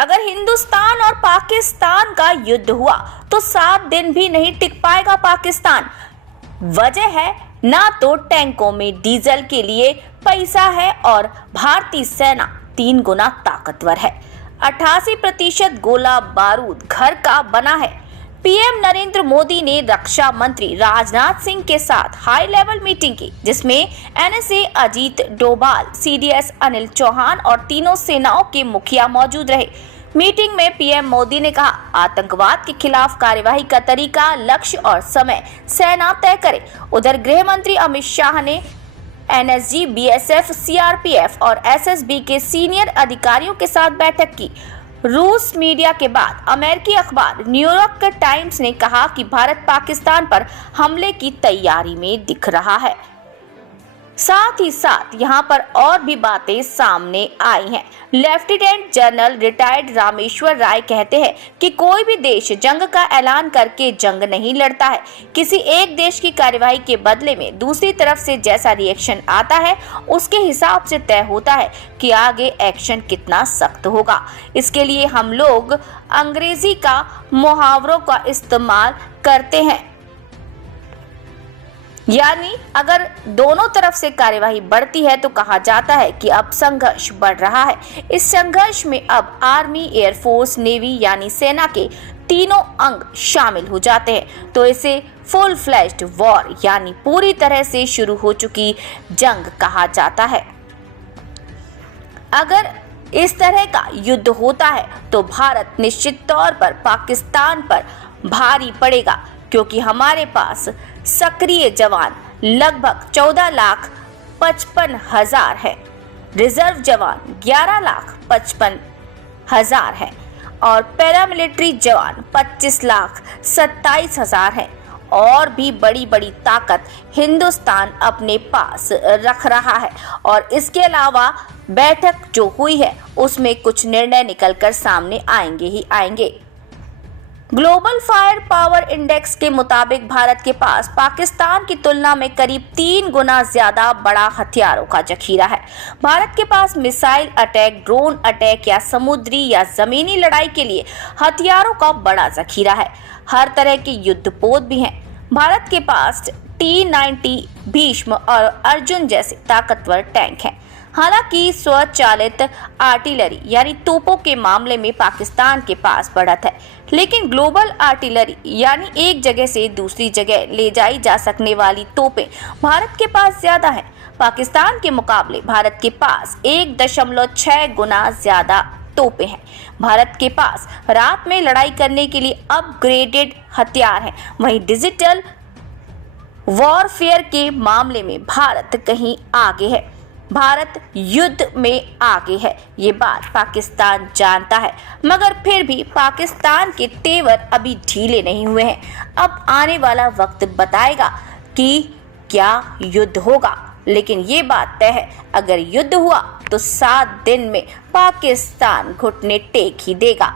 अगर हिंदुस्तान और पाकिस्तान का युद्ध हुआ तो 7 दिन भी नहीं टिक पाएगा पाकिस्तान। वजह है ना तो टैंकों में डीजल के लिए पैसा है और भारतीय सेना 3 गुना ताकतवर है। 88% गोला बारूद घर का बना है। पीएम नरेंद्र मोदी ने रक्षा मंत्री राजनाथ सिंह के साथ हाई लेवल मीटिंग की, जिसमें एनएसए अजीत डोभाल, सीडीएस अनिल चौहान और तीनों सेनाओं के मुखिया मौजूद रहे। मीटिंग में पीएम मोदी ने कहा, आतंकवाद के खिलाफ कार्यवाही का तरीका, लक्ष्य और समय सेना तय करे। उधर गृह मंत्री अमित शाह ने एनएसजी, बीएसएफ, सीआरपीएफ और एसएसबी के सीनियर अधिकारियों के साथ बैठक की। रूस मीडिया के बाद अमेरिकी अखबार न्यूयॉर्क टाइम्स ने कहा कि भारत पाकिस्तान पर हमले की तैयारी में दिख रहा है। साथ ही साथ यहां पर और भी बातें सामने आई हैं। लेफ्टिनेंट जनरल रिटायर्ड रामेश्वर राय कहते हैं कि कोई भी देश जंग का ऐलान करके जंग नहीं लड़ता है। किसी एक देश की कार्यवाही के बदले में दूसरी तरफ से जैसा रिएक्शन आता है उसके हिसाब से तय होता है कि आगे एक्शन कितना सख्त होगा। इसके लिए हम लोग अंग्रेजी का मुहावरों का इस्तेमाल करते हैं, यानी अगर दोनों तरफ से कार्यवाही बढ़ती है तो कहा जाता है कि अब संघर्ष बढ़ रहा है। इस संघर्ष में अब आर्मी, एयरफोर्स, नेवी यानी सेना के तीनों अंग शामिल हो जाते हैं, तो इसे फुल फ्लैश्ड वॉर यानी पूरी तरह से शुरू हो चुकी जंग कहा जाता है। अगर इस तरह का युद्ध होता है तो भारत निश्चित तौर पर पाकिस्तान पर भारी पड़ेगा, क्योंकि हमारे पास सक्रिय जवान लगभग 14,55,000 है, रिजर्व जवान 11,55,000 है और पैरामिलिट्री जवान 25,27,000 है। और भी बड़ी बड़ी ताकत हिंदुस्तान अपने पास रख रहा है। और इसके अलावा बैठक जो हुई है उसमें कुछ निर्णय निकलकर सामने आएंगे ही आएंगे। ग्लोबल फायर पावर इंडेक्स के मुताबिक भारत के पास पाकिस्तान की तुलना में करीब 3 गुना ज्यादा बड़ा हथियारों का जखीरा है। भारत के पास मिसाइल अटैक, ड्रोन अटैक या समुद्री या जमीनी लड़ाई के लिए हथियारों का बड़ा जखीरा है। हर तरह के युद्धपोत भी हैं। भारत के पास T-90, भीष्म और अर्जुन जैसे ताकतवर टैंक हैं। हालांकि स्वचालित आर्टिलरी यानी तोपों के मामले में पाकिस्तान के पास बढ़त है, लेकिन ग्लोबल आर्टिलरी यानी एक जगह से दूसरी जगह ले जाई जा सकने वाली तोपें भारत के पास ज्यादा हैं। पाकिस्तान के मुकाबले भारत के पास 1.6 गुना ज्यादा तोपें हैं। भारत के पास रात में लड़ाई करने के लिए अपग्रेडेड हथियार हैं। वहीं डिजिटल वॉरफेयर के मामले में भारत कहीं आगे है। भारत युद्ध में आगे है, ये बात पाकिस्तान जानता है, मगर फिर भी पाकिस्तान के तेवर अभी ढीले नहीं हुए हैं। अब आने वाला वक्त बताएगा कि क्या युद्ध होगा, लेकिन ये बात तय है, अगर युद्ध हुआ तो 7 दिन में पाकिस्तान घुटने टेक ही देगा।